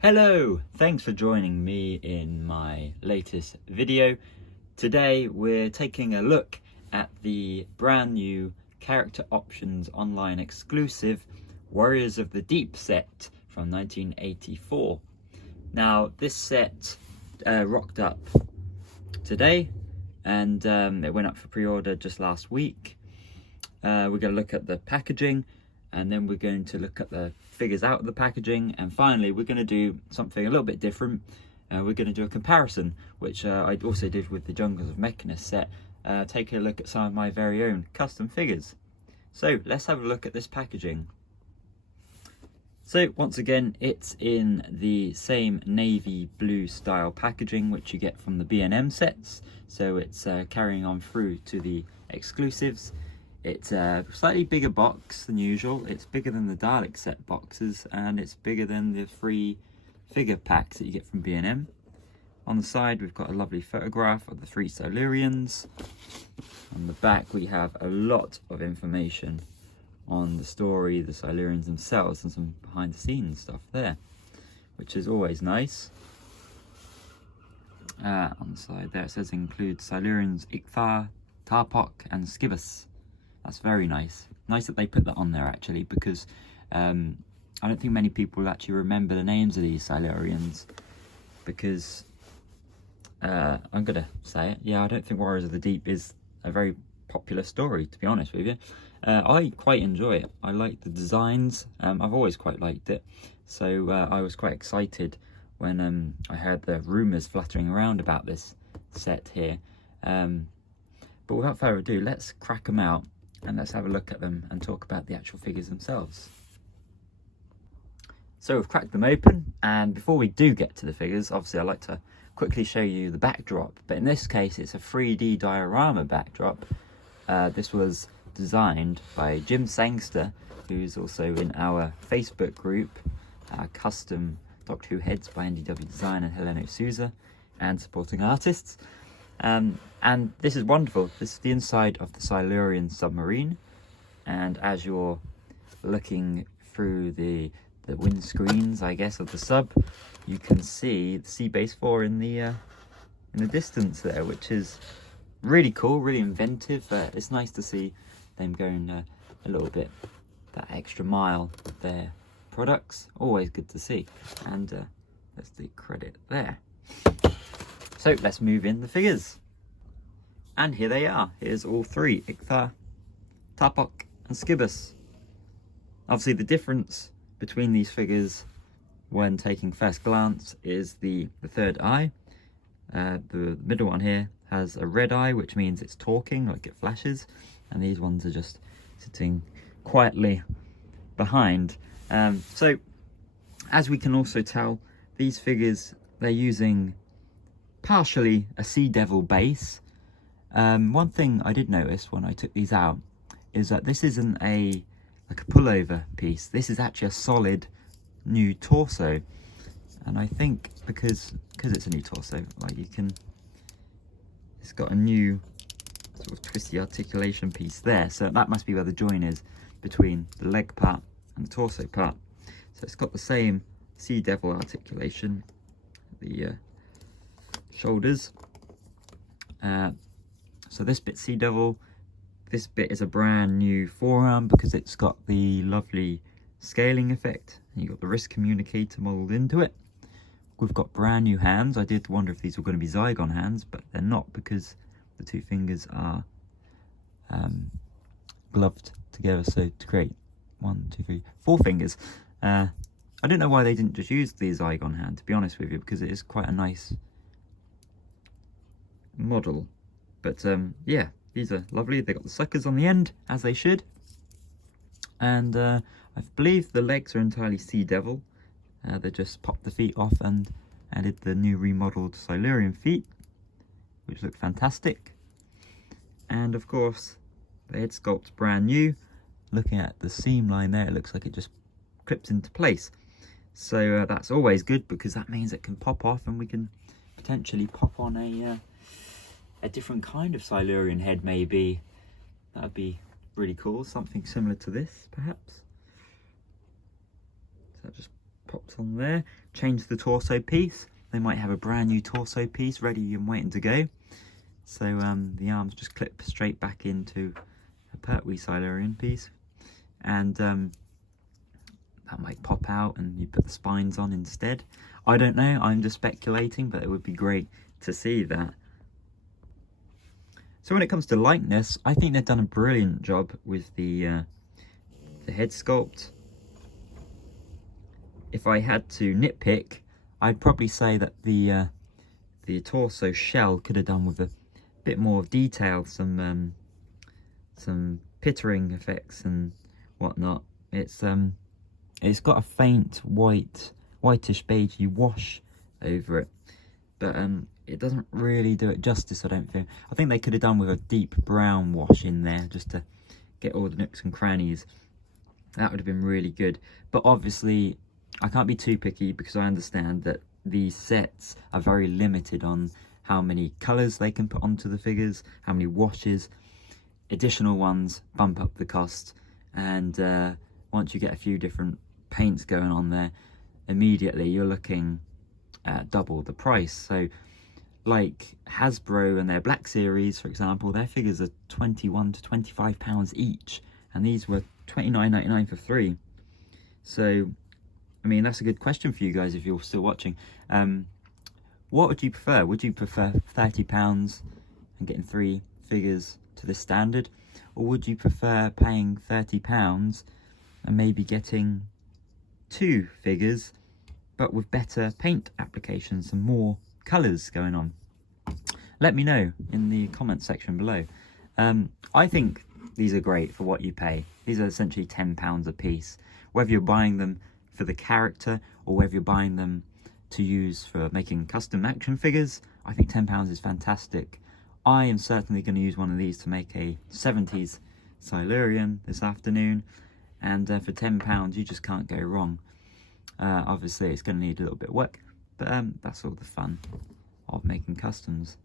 Hello, thanks for joining me in my latest video. Today we're taking a look at the brand new Character Options online exclusive Warriors of the Deep set from 1984. Now this set rocked up today and it went up for pre-order just last week. We're going to look at the packaging, and then we're going to look at the figures out of the packaging, and finally we're going to do something a little bit different. We're going to do a comparison, which I also did with the Jungles of Mechanus set, take a look at some of my very own custom figures. So let's have a look at this packaging. So once again, it's in the same navy blue style packaging which you get from the B&M sets, so it's carrying on through to the exclusives. It's a slightly bigger box than usual. It's bigger than the Dalek set boxes, and it's bigger than the free figure packs that you get from B&M. On the side we've got a lovely photograph of the 3 Silurians. On the back we have a lot of information on the story, the Silurians themselves, and some behind the scenes stuff there, which is always nice. On the side there it says includes Silurians Ichthar, Tarpok and Skibus. That's very nice. Nice that they put that on there actually, because I don't think many people actually remember the names of these Silurians, because I'm gonna say it, yeah, I don't think Warriors of the Deep is a very popular story, to be honest with you. I quite enjoy it. I like the designs. I've always quite liked it, so I was quite excited when I heard the rumours fluttering around about this set here. But without further ado, let's crack them out and let's have a look at them and talk about the actual figures themselves. So we've cracked them open, and before we do get to the figures, obviously I like to quickly show you the backdrop, but in this case it's a 3D diorama backdrop. This was designed by Jim Sangster, who's also in our Facebook group, Custom Doctor Who Heads by NDW Design and Helena Souza, and supporting artists. And this is wonderful. This is the inside of the Silurian submarine, and as you're looking through the windscreens, I guess, of the sub, you can see the Sea Base 4 in the distance there, which is really cool, really inventive. It's nice to see them going a little bit that extra mile with their products. Always good to see. And there's the credit there. So let's move in the figures. And here they are. Here's all 3, Ichthar, Tarpok and Skibus. Obviously the difference between these figures when taking first glance is the third eye. The middle one here has a red eye, which means it's talking, like it flashes, and these ones are just sitting quietly behind. So as we can also tell, these figures, they're using partially a Sea Devil base. One thing I did notice when I took these out is that this isn't like a pullover piece. This is actually a solid new torso, and I think because it's a new torso, like it's got a new sort of twisty articulation piece there, so that must be where the join is between the leg part and the torso part. So it's got the same Sea Devil articulation, the shoulders. So this bit's Sea Devil. This bit is a brand new forearm because it's got the lovely scaling effect. You've got the wrist communicator modelled into it. We've got brand new hands. I did wonder if these were going to be Zygon hands, but they're not, because the 2 fingers are gloved together, so to create 1, 2, 3, 4 fingers. I don't know why they didn't just use the Zygon hand, to be honest with you, because it is quite a nice model. But yeah, these are lovely. They got the suckers on the end, as they should, and I believe the legs are entirely Sea Devil. They just popped the feet off and added the new remodeled Silurian feet, which look fantastic. And of course the head sculpt's brand new. Looking at the seam line there, it looks like it just clips into place, so that's always good, because that means it can pop off and we can potentially pop on a different kind of Silurian head, maybe. That would be really cool, something similar to this perhaps. So that just popped on there. Change the torso piece. They might have a brand new torso piece ready and waiting to go. So the arms just clip straight back into a Pertwee Silurian piece, and that might pop out and you put the spines on instead. I don't know, I'm just speculating, but it would be great to see that. So when it comes to likeness, I think they've done a brilliant job with the head sculpt. If I had to nitpick, I'd probably say that the torso shell could have done with a bit more detail, some pittering effects and whatnot. It's got a faint whitish beigey wash over it, but it doesn't really do it justice, I don't think. I think they could have done with a deep brown wash in there just to get all the nooks and crannies. That would have been really good. But obviously I can't be too picky, because I understand that these sets are very limited on how many colours they can put onto the figures, how many washes. Additional ones bump up the cost, and once you get a few different paints going on there, immediately you're looking at double the price. So like Hasbro and their Black Series, for example, their figures are £21 to £25 each, and these were £29.99 for 3. So I mean, that's a good question for you guys if you're still watching. What would you prefer? Would you prefer £30 and getting 3 figures to the standard? Or would you prefer paying £30 and maybe getting 2 figures, but with better paint applications and more colours going on? Let me know in the comment section below. I think these are great for what you pay. These are essentially £10 a piece. Whether you're buying them for the character or whether you're buying them to use for making custom action figures, I think £10 is fantastic. I am certainly going to use one of these to make a 70s Silurian this afternoon, and for £10 you just can't go wrong. Obviously it's going to need a little bit of work, but that's all the fun of making customs.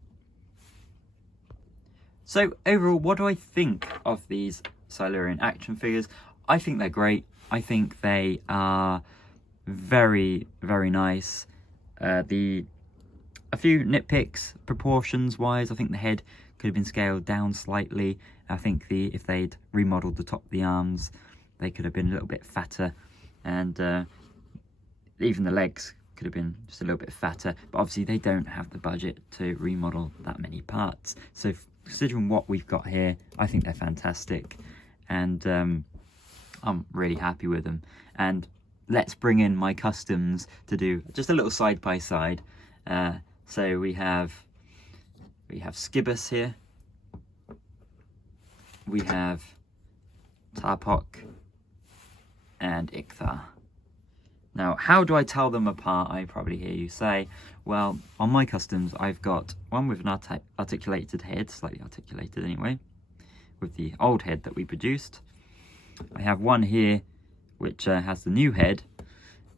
So overall, what do I think of these Silurian action figures? I think they're great. I think they are very, very nice. A few nitpicks proportions wise. I think the head could have been scaled down slightly. I think if they'd remodeled the top of the arms, they could have been a little bit fatter, and even the legs could have been just a little bit fatter. But obviously they don't have the budget to remodel that many parts. So considering what we've got here, I think they're fantastic, and I'm really happy with them. And let's bring in my customs to do just a little side by side. So we have Skibbus here, we have Tarpok and Ichthar. Now, how do I tell them apart? I probably hear you say. Well, on my customs, I've got one with an articulated head, slightly articulated anyway, with the old head that we produced. I have one here which has the new head,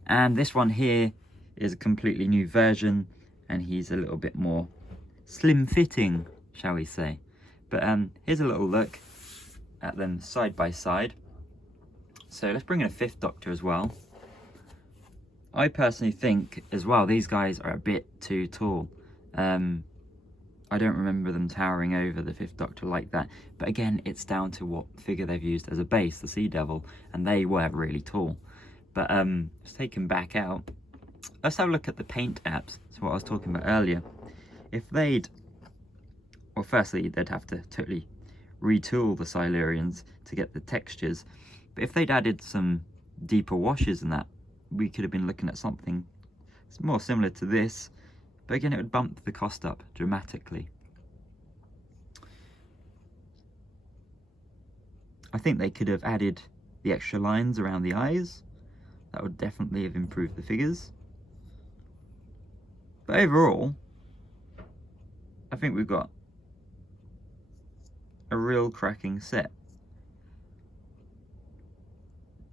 and this one here is a completely new version, and he's a little bit more slim fitting, shall we say. But here's a little look at them side by side. So let's bring in a 5th Doctor as well. I personally think as well these guys are a bit too tall. I don't remember them towering over the 5th Doctor like that, but again, it's down to what figure they've used as a base, the Sea Devil, and they were really tall. But let's take them back out. Let's have a look at the paint apps. That's what I was talking about earlier. If they'd, well, firstly they'd have to totally retool the Silurians to get the textures, but if they'd added some deeper washes and that, we could have been looking at something more similar to this. But again, it would bump the cost up dramatically. I think they could have added the extra lines around the eyes. That would definitely have improved the figures. But overall, I think we've got a real cracking set.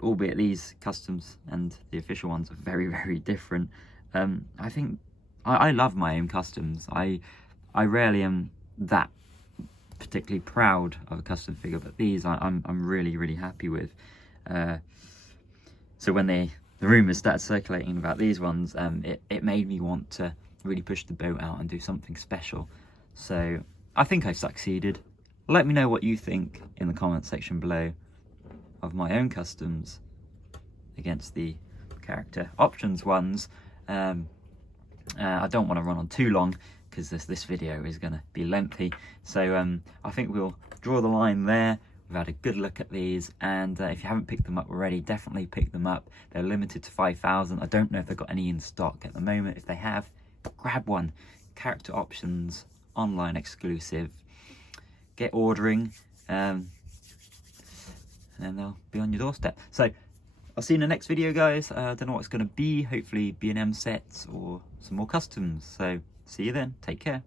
Albeit these customs and the official ones are very, very different. I think I love my own customs. I rarely am that particularly proud of a custom figure, but these I'm really, really happy with. So when they the rumours started circulating about these ones, it made me want to really push the boat out and do something special. So I think I've succeeded. Let me know what you think in the comment section below of my own customs against the character options ones. I don't want to run on too long because this video is going to be lengthy, so I think we'll draw the line there. We've had a good look at these, and if you haven't picked them up already, definitely pick them up. They're limited to 5,000. I don't know if they've got any in stock at the moment. If they have, grab one. Character options, online exclusive. Get ordering, and then they'll be on your doorstep. So I'll see you in the next video, guys. I don't know what it's going to be. Hopefully B&M sets or some more customs. So see you then. Take care.